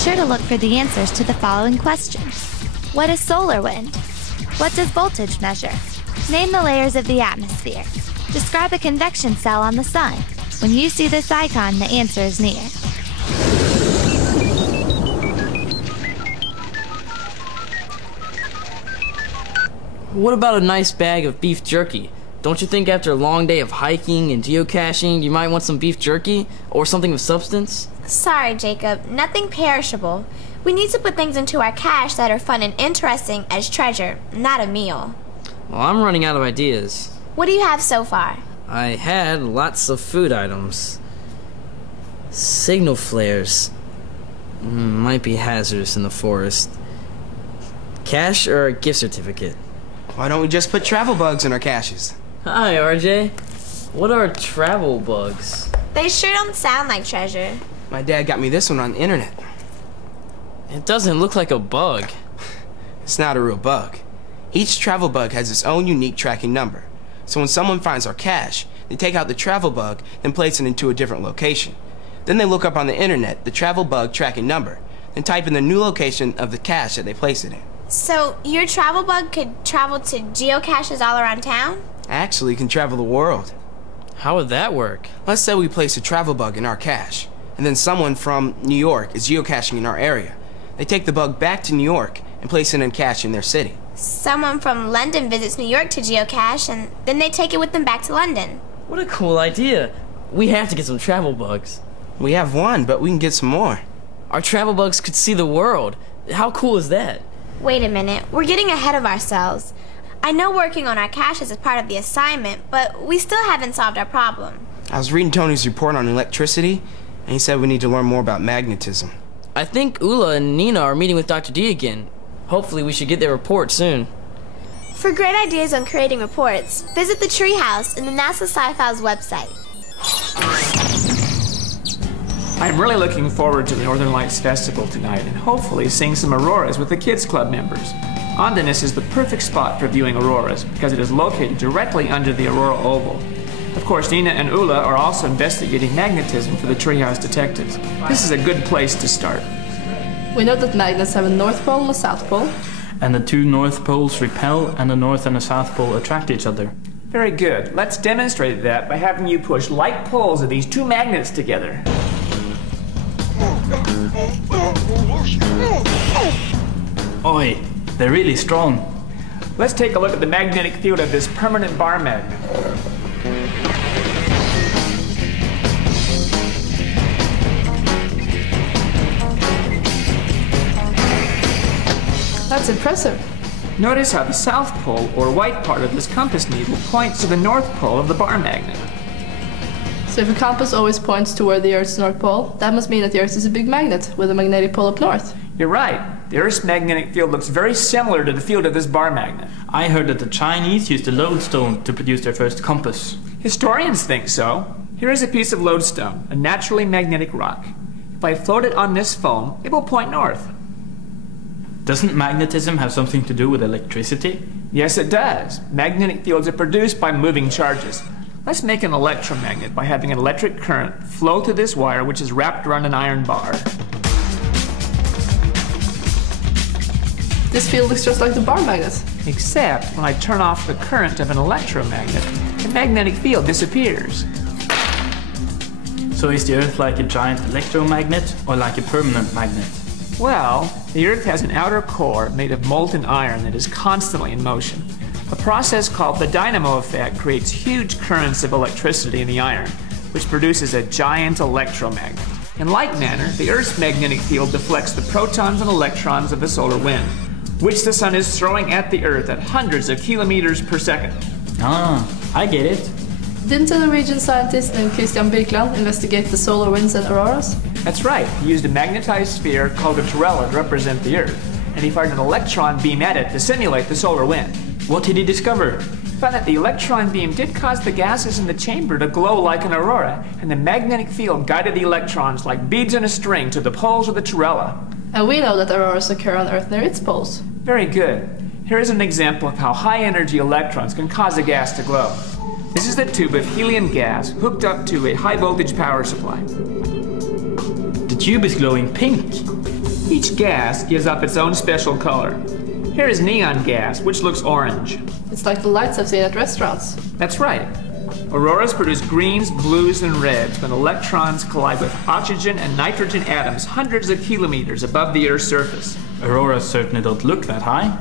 sure to look for the answers to the following questions. What is solar wind? What does voltage measure? Name the layers of the atmosphere. Describe a convection cell on the sun. When you see this icon, the answer is near. What about a nice bag of beef jerky? Don't you think after a long day of hiking and geocaching, you might want some beef jerky or something of substance? Sorry, Jacob. Nothing perishable. We need to put things into our cache that are fun and interesting as treasure, not a meal. Well, I'm running out of ideas. What do you have so far? I had lots of food items. Signal flares. Might be hazardous in the forest. Cash or a gift certificate? Why don't we just put travel bugs in our caches? Hi, RJ. What are travel bugs? They sure don't sound like treasure. My dad got me this one on the internet. It doesn't look like a bug. It's not a real bug. Each travel bug has its own unique tracking number. So when someone finds our cache, they take out the travel bug and place it into a different location. Then they look up on the internet the travel bug tracking number, and type in the new location of the cache that they place it in. So your travel bug could travel to geocaches all around town? Actually, it can travel the world. How would that work? Let's say we place a travel bug in our cache, and then someone from New York is geocaching in our area. They take the bug back to New York and place it in a cache in their city. Someone from London visits New York to geocache, and then they take it with them back to London. What a cool idea. We have to get some travel bugs. We have one, but we can get some more. Our travel bugs could see the world. How cool is that? Wait a minute. We're getting ahead of ourselves. I know working on our caches is part of the assignment, but we still haven't solved our problem. I was reading Tony's report on electricity, and he said we need to learn more about magnetism. I think Ula and Nina are meeting with Dr. D again. Hopefully we should get their report soon. For great ideas on creating reports, visit the Treehouse in the NASA Sci-Files website. I'm really looking forward to the Northern Lights Festival tonight and hopefully seeing some auroras with the Kids Club members. Ondeness is the perfect spot for viewing auroras because it is located directly under the aurora oval. Of course, Nina and Ula are also investigating magnetism for the Treehouse detectives. This is a good place to start. We know that magnets have a north pole and a south pole. And the two north poles repel and the north and the south pole attract each other. Very good. Let's demonstrate that by having you push like poles of these two magnets together. Oi, they're really strong. Let's take a look at the magnetic field of this permanent bar magnet. That's impressive. Notice how the south pole, or white part of this compass needle, points to the north pole of the bar magnet. So if a compass always points toward the Earth's north pole, that must mean that the Earth is a big magnet with a magnetic pole up north. You're right. The Earth's magnetic field looks very similar to the field of this bar magnet. I heard that the Chinese used the lodestone to produce their first compass. Historians think so. Here is a piece of lodestone, a naturally magnetic rock. If I float it on this foam, it will point north. Doesn't magnetism have something to do with electricity? Yes, it does. Magnetic fields are produced by moving charges. Let's make an electromagnet by having an electric current flow through this wire which is wrapped around an iron bar. This field looks just like the bar magnet. Except when I turn off the current of an electromagnet, the magnetic field disappears. So is the Earth like a giant electromagnet or like a permanent magnet? Well, the Earth has an outer core made of molten iron that is constantly in motion. A process called the dynamo effect creates huge currents of electricity in the iron, which produces a giant electromagnet. In like manner, the Earth's magnetic field deflects the protons and electrons of the solar wind, which the sun is throwing at the Earth at hundreds of kilometers per second. Ah, I get it. Didn't a Norwegian scientist named Christian Birkeland investigate the solar winds and auroras? That's right. He used a magnetized sphere called a torella to represent the Earth, and he fired an electron beam at it to simulate the solar wind. What did he discover? He found that the electron beam did cause the gases in the chamber to glow like an aurora, and the magnetic field guided the electrons like beads in a string to the poles of the torella. And we know that auroras occur on Earth near its poles. Very good. Here is an example of how high-energy electrons can cause a gas to glow. This is the tube of helium gas hooked up to a high-voltage power supply. The tube is glowing pink. Each gas gives up its own special color. Here is neon gas, which looks orange. It's like the lights I've seen at restaurants. That's right. Auroras produce greens, blues, and reds when electrons collide with oxygen and nitrogen atoms hundreds of kilometers above the Earth's surface. Auroras certainly don't look that high.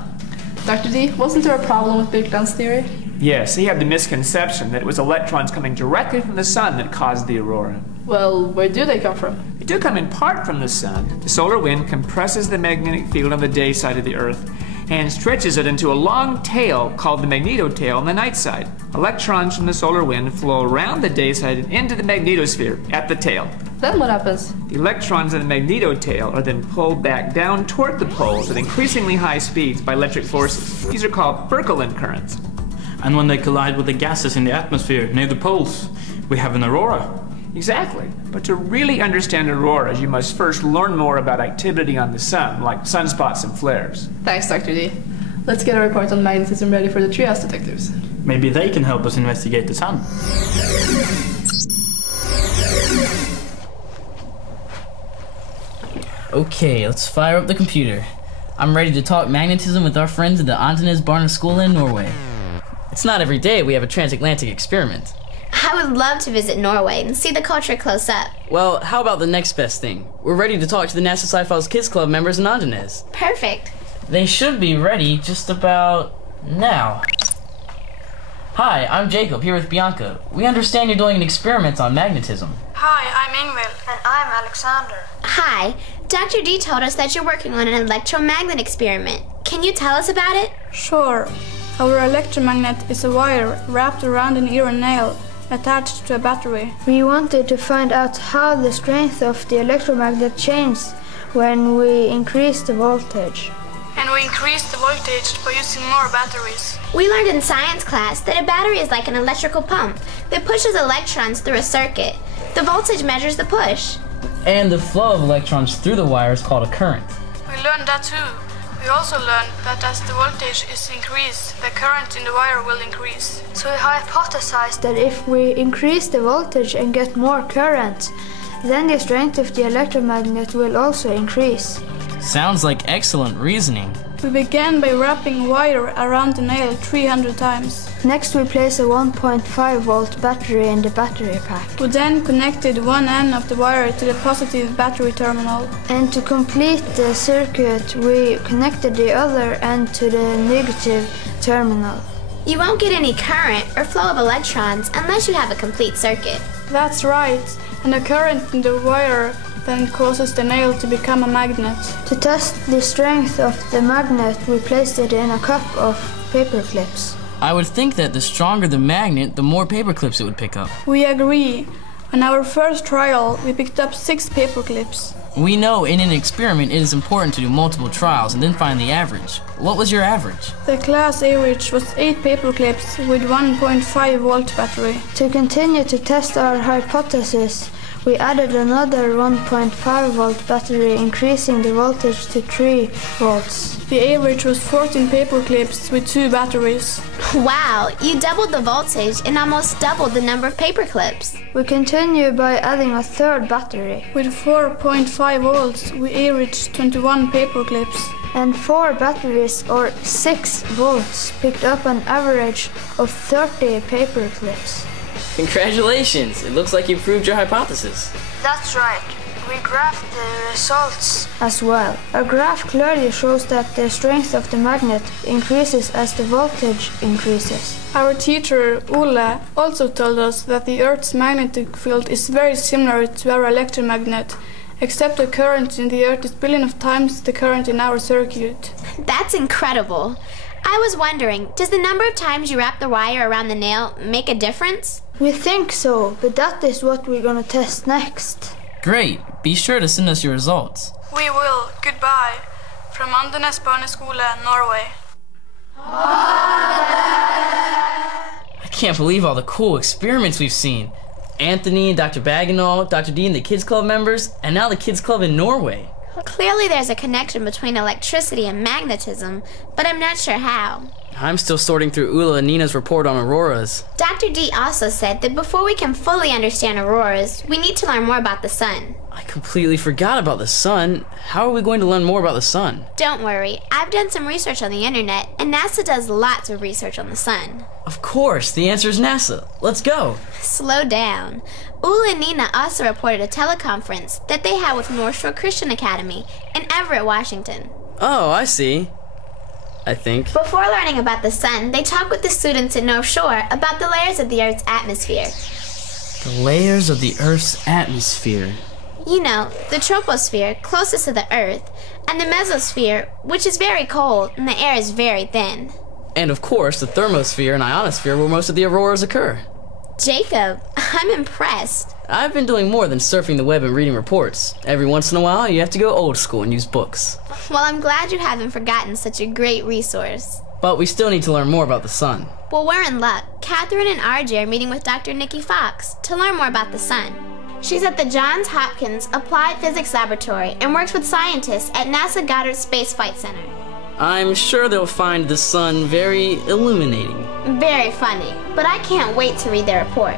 Dr. D, wasn't there a problem with Big Bang's theory? Yes, he had the misconception that it was electrons coming directly from the sun that caused the aurora. Well, where do they come from? They do come in part from the sun. The solar wind compresses the magnetic field on the day side of the Earth and stretches it into a long tail called the magnetotail on the night side. Electrons from the solar wind flow around the day side and into the magnetosphere at the tail. Then what happens? The electrons in the magnetotail are then pulled back down toward the poles at increasingly high speeds by electric forces. These are called Birkeland currents. And when they collide with the gases in the atmosphere near the poles, we have an aurora. Exactly. But to really understand auroras, you must first learn more about activity on the sun, like sunspots and flares. Thanks, Dr. D. Let's get a report on magnetism ready for the treehouse detectives. Maybe they can help us investigate the sun. Okay, let's fire up the computer. I'm ready to talk magnetism with our friends at the Andenes Barneskolen in Norway. It's not every day we have a transatlantic experiment. I would love to visit Norway and see the culture close up. Well, how about the next best thing? We're ready to talk to the NASA Sci-Files Kids Club members in Andenes. Perfect. They should be ready just about now. Hi, I'm Jacob, here with Bianca. We understand you're doing an experiment on magnetism. Hi, I'm Ingvild. And I'm Alexander. Hi. Dr. D told us that you're working on an electromagnet experiment. Can you tell us about it? Sure. Our electromagnet is a wire wrapped around an ear and nail attached to a battery. We wanted to find out how the strength of the electromagnet changes when we increase the voltage. And we increase the voltage by using more batteries. We learned in science class that a battery is like an electrical pump that pushes electrons through a circuit. The voltage measures the push. And the flow of electrons through the wire is called a current. We learned that too. We also learned that as the voltage is increased, the current in the wire will increase. So we hypothesized that if we increase the voltage and get more current, then the strength of the electromagnet will also increase. Sounds like excellent reasoning. We began by wrapping wire around the nail 300 times. Next we place a 1.5 volt battery in the battery pack. We then connected one end of the wire to the positive battery terminal. And to complete the circuit, we connected the other end to the negative terminal. You won't get any current or flow of electrons unless you have a complete circuit. That's right. And the current in the wire then causes the nail to become a magnet. To test the strength of the magnet, we placed it in a cup of paper clips. I would think that the stronger the magnet, the more paper clips it would pick up. We agree. On our first trial, we picked up 6 paper clips. We know in an experiment it is important to do multiple trials and then find the average. What was your average? The class average was 8 paper clips with 1.5 volt battery. To continue to test our hypothesis, we added another 1.5 volt battery, increasing the voltage to 3 volts. The average was 14 paper clips with 2 batteries. Wow, you doubled the voltage and almost doubled the number of paper clips. We continue by adding a third battery. With 4.5 volts, we averaged 21 paper clips. And 4 batteries, or 6 volts, picked up an average of 30 paper clips. Congratulations! It looks like you proved your hypothesis. That's right. We graphed the results as well. A graph clearly shows that the strength of the magnet increases as the voltage increases. Our teacher, Ole, also told us that the Earth's magnetic field is very similar to our electromagnet, except the current in the Earth is billions of times the current in our circuit. That's incredible. I was wondering, does the number of times you wrap the wire around the nail make a difference? We think so, but that is what we're gonna test next. Great. Be sure to send us your results. We will. Goodbye. From Andenes Barneskolen, Norway. I can't believe all the cool experiments we've seen. Anthony and Dr. Bagenal, Dr. D and the Kids Club members, and now the Kids Club in Norway. Clearly there's a connection between electricity and magnetism, but I'm not sure how. I'm still sorting through Ula and Nina's report on auroras. Dr. D also said that before we can fully understand auroras, we need to learn more about the sun. I completely forgot about the sun. How are we going to learn more about the sun? Don't worry, I've done some research on the internet, and NASA does lots of research on the sun. Of course, the answer is NASA. Let's go. Slow down. Ula and Nina also reported a teleconference that they had with North Shore Christian Academy in Everett, Washington. Oh, I see. I think. Before learning about the sun, they talked with the students at North Shore about the layers of the Earth's atmosphere. The layers of the Earth's atmosphere. You know, the troposphere, closest to the Earth, and the mesosphere, which is very cold and the air is very thin. And of course, the thermosphere and ionosphere where most of the auroras occur. Jacob, I'm impressed. I've been doing more than surfing the web and reading reports. Every once in a while, you have to go old school and use books. Well, I'm glad you haven't forgotten such a great resource. But we still need to learn more about the sun. Well, we're in luck. Catherine and RJ are meeting with Dr. Nikki Fox to learn more about the sun. She's at the Johns Hopkins Applied Physics Laboratory and works with scientists at NASA Goddard Space Flight Center. I'm sure they'll find the sun very illuminating. Very funny, but I can't wait to read their report.